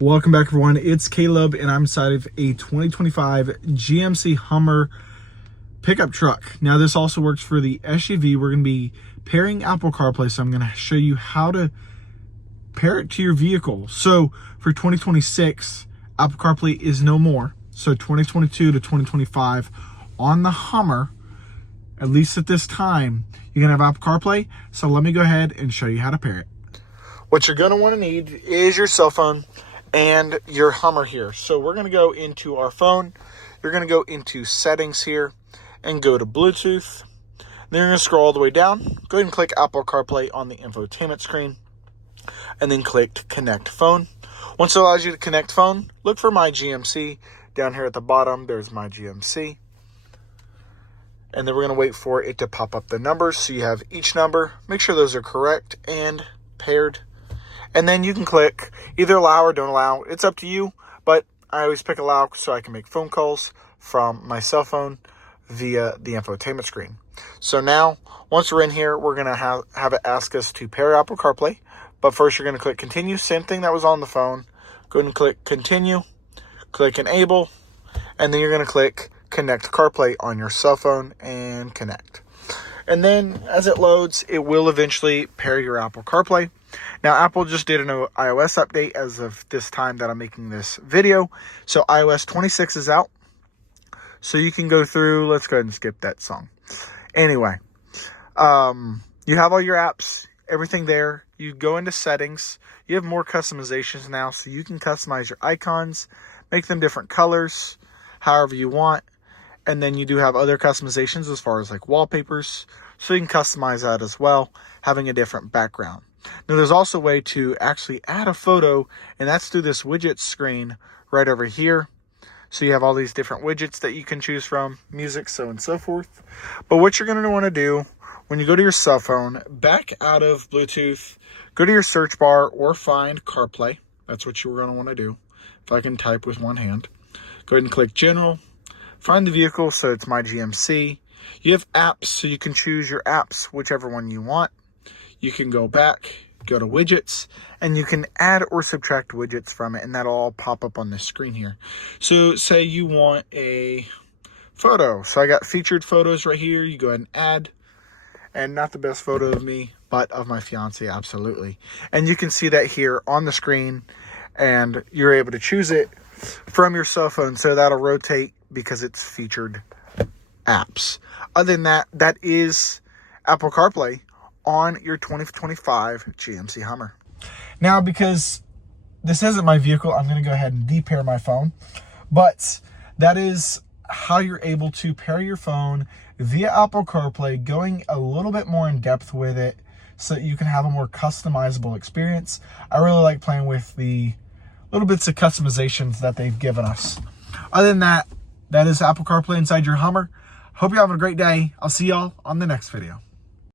Welcome back, everyone. It's Caleb, and I'm inside of a 2025 GMC Hummer pickup truck. Now, this also works for the SUV. We're going to be pairing Apple CarPlay, so I'm going to show you how to pair it to your vehicle. So, for 2026, Apple CarPlay is no more. So, 2022 to 2025 on the Hummer, at least at this time, you're going to have Apple CarPlay. So, let me go ahead and show you how to pair it. What you're going to want to need is your cell phone and your Hummer here. So we're going to go into our phone. You're going to go into settings here and go to Bluetooth. Then you're going to scroll all the way down. Go ahead and click Apple CarPlay on the infotainment screen and then click connect phone. Once it allows you to connect phone, look for my GMC. Down here at the bottom, there's my GMC. And then we're going to wait for it to pop up the numbers. So you have each number. Make sure those are correct and paired. And then you can click either allow or don't allow. It's up to you, but I always pick allow so I can make phone calls from my cell phone via the infotainment screen. So now, once we're in here, we're going to have it ask us to pair Apple CarPlay. But first, you're going to click continue. Same thing that was on the phone. Go ahead and click continue. Click enable. And then you're going to click connect CarPlay on your cell phone and connect. And then as it loads, it will eventually pair your Apple CarPlay. Now, Apple just did an iOS update as of this time that I'm making this video. So iOS 26 is out. So you can go through, let's go ahead and skip that song. Anyway, you have all your apps, everything there. You go into settings. You have more customizations now, so you can customize your icons, make them different colors, however you want. And then you do have other customizations as far as like wallpapers. So you can customize that as well, having a different background. Now, there's also a way to actually add a photo, and that's through this widget screen right over here. So you have all these different widgets that you can choose from, music, so on and so forth. But what you're going to want to do when you go to your cell phone, back out of Bluetooth, go to your search bar or find CarPlay. That's what you're going to want to do. If I can type with one hand. Go ahead and click General. Find the vehicle, so it's my GMC. You have apps, so you can choose your apps, whichever one you want. You can go back, go to widgets, and you can add or subtract widgets from it, and that'll all pop up on this screen here. So say you want a photo. So I got featured photos right here. You go ahead and add, and not the best photo of me, but of my fiance, absolutely. And you can see that here on the screen, and you're able to choose it from your cell phone. So that'll rotate because it's featured apps. Other than that, that is Apple CarPlay on your 2025 GMC Hummer. Now, because this isn't my vehicle, I'm going to go ahead and de-pair my phone. But that is how you're able to pair your phone via Apple CarPlay, going a little bit more in depth with it so that you can have a more customizable experience. I really like playing with the little bits of customizations that they've given us. Other than that, that is Apple CarPlay inside your Hummer. Hope you're having a great day. I'll see y'all on the next video.